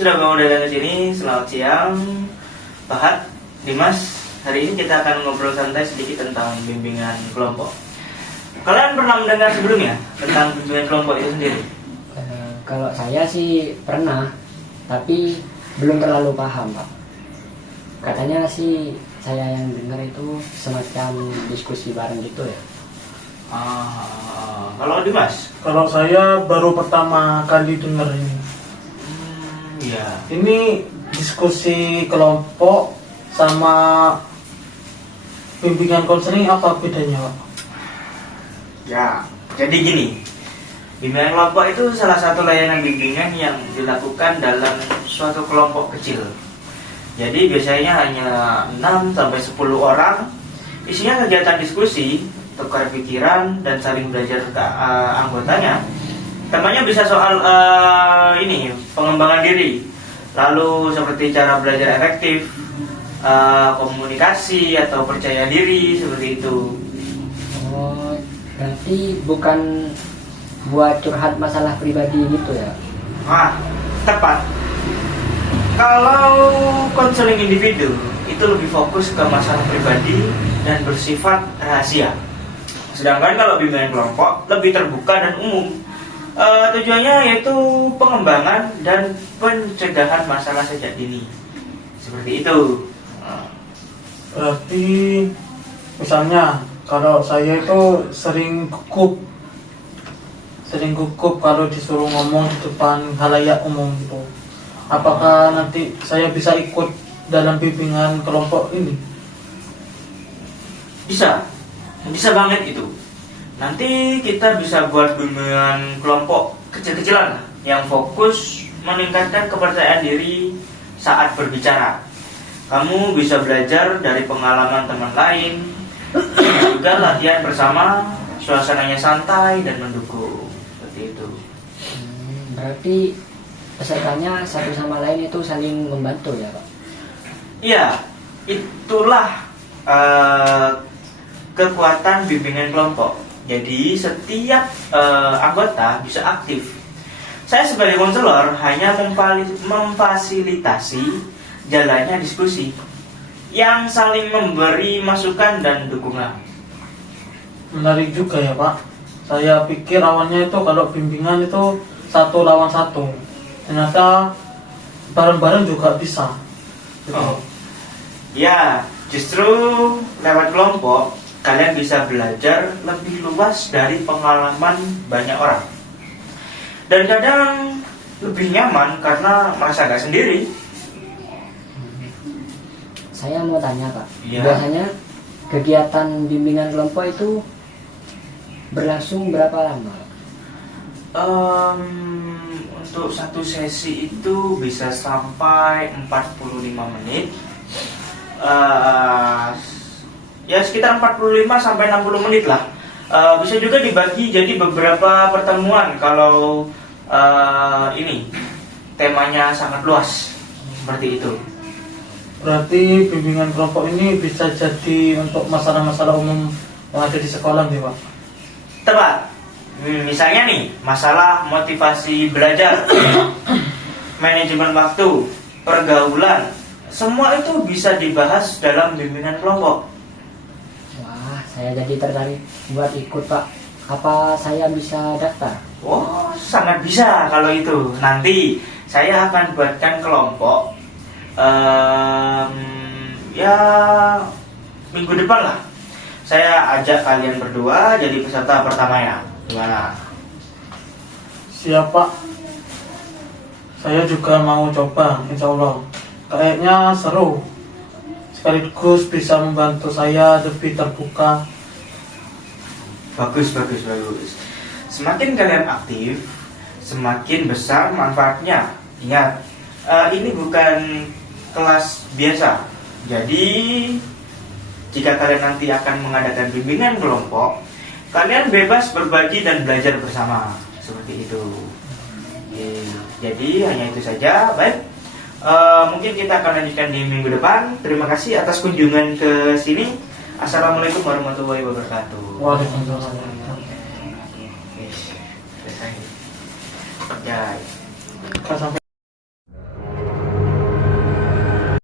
sudah mau datang ke sini. Selamat siang, Pak Dimas. Hari ini kita akan ngobrol santai sedikit tentang bimbingan kelompok. Kalian pernah mendengar sebelumnya tentang bimbingan kelompok itu sendiri? Kalau saya sih pernah, tapi belum terlalu paham, Pak. Katanya sih saya yang dengar itu semacam diskusi bareng gitu ya. Kalau Dimas? Kalau saya baru pertama kali dengar ini. Iya. Ini diskusi kelompok sama bimbingan konseling apa bedanya, Pak? Ya, jadi gini. Bimbingan kelompok itu salah satu layanan bimbingan yang dilakukan dalam suatu kelompok kecil. Jadi biasanya hanya 6-10 orang. Isinya kegiatan diskusi, tukar pikiran, dan saling belajar ke anggotanya. Temanya bisa soal pengembangan diri, lalu seperti cara belajar efektif, komunikasi atau percaya diri, seperti itu. Oh, berarti bukan buat curhat masalah pribadi gitu ya? Tepat. Kalau konseling individu itu lebih fokus ke masalah pribadi dan bersifat rahasia. Sedangkan kalau bimbingan kelompok lebih terbuka dan umum. Tujuannya yaitu pengembangan dan pencegahan masalah sejak dini. Seperti itu. Berarti misalnya kalau saya itu sering gugup kalau disuruh ngomong di depan khalayak umum gitu. Apakah nanti saya bisa ikut dalam bimbingan kelompok ini? Bisa banget itu. Nanti kita bisa buat bimbingan kelompok kecil-kecilan yang fokus meningkatkan kepercayaan diri saat berbicara. Kamu bisa belajar dari pengalaman teman lain, juga latihan bersama, suasananya santai dan mendukung. Seperti itu. Berarti pesertanya satu sama lain itu saling membantu ya, Pak? Iya, itulah kekuatan bimbingan kelompok. Jadi setiap anggota bisa aktif. Saya sebagai konselor hanya memfasilitasi jalannya diskusi yang saling memberi masukan dan dukungan. Menarik juga ya, Pak. Saya pikir awalnya itu kalau bimbingan itu 1 lawan 1. Ternyata bareng-bareng juga bisa. Ya, justru lewat kelompok kalian bisa belajar lebih luas dari pengalaman banyak orang. Dan kadang lebih nyaman karena merasa gak sendiri. Saya mau tanya, Pak. Iya. Biasanya kegiatan bimbingan kelompok itu berlangsung berapa lama? Untuk satu sesi itu bisa sampai 45 menit. Ya sekitar 45 sampai 60 menit lah. Bisa juga dibagi jadi beberapa pertemuan kalau temanya sangat luas seperti itu. Berarti bimbingan kelompok ini bisa jadi untuk masalah-masalah umum yang ada di sekolah nih, Pak? Tepat. Misalnya nih, masalah motivasi belajar, manajemen waktu, pergaulan, semua itu bisa dibahas dalam bimbingan kelompok. Wah, saya jadi tertarik buat ikut, Pak. Apa saya bisa daftar? Oh, sangat bisa kalau itu. Nanti saya akan buatkan kelompok ya minggu depan lah. Saya ajak kalian berdua jadi peserta pertamanya. Gimana? Siap, Pak. Saya juga mau coba, insya Allah. Kayaknya seru. Sekaligus bisa membantu saya lebih terbuka. Bagus. Semakin kalian aktif, semakin besar manfaatnya. Ingat, ini bukan kelas biasa. Jadi, jika kalian nanti akan mengadakan bimbingan kelompok, kalian bebas berbagi dan belajar bersama. Seperti itu. Jadi, hanya itu saja. Baik. Mungkin kita akan lanjutkan di minggu depan. Terima kasih atas kunjungan ke sini. Assalamualaikum warahmatullahi wabarakatuh. Waalaikumsalam. Selesai. Kerja. Sampai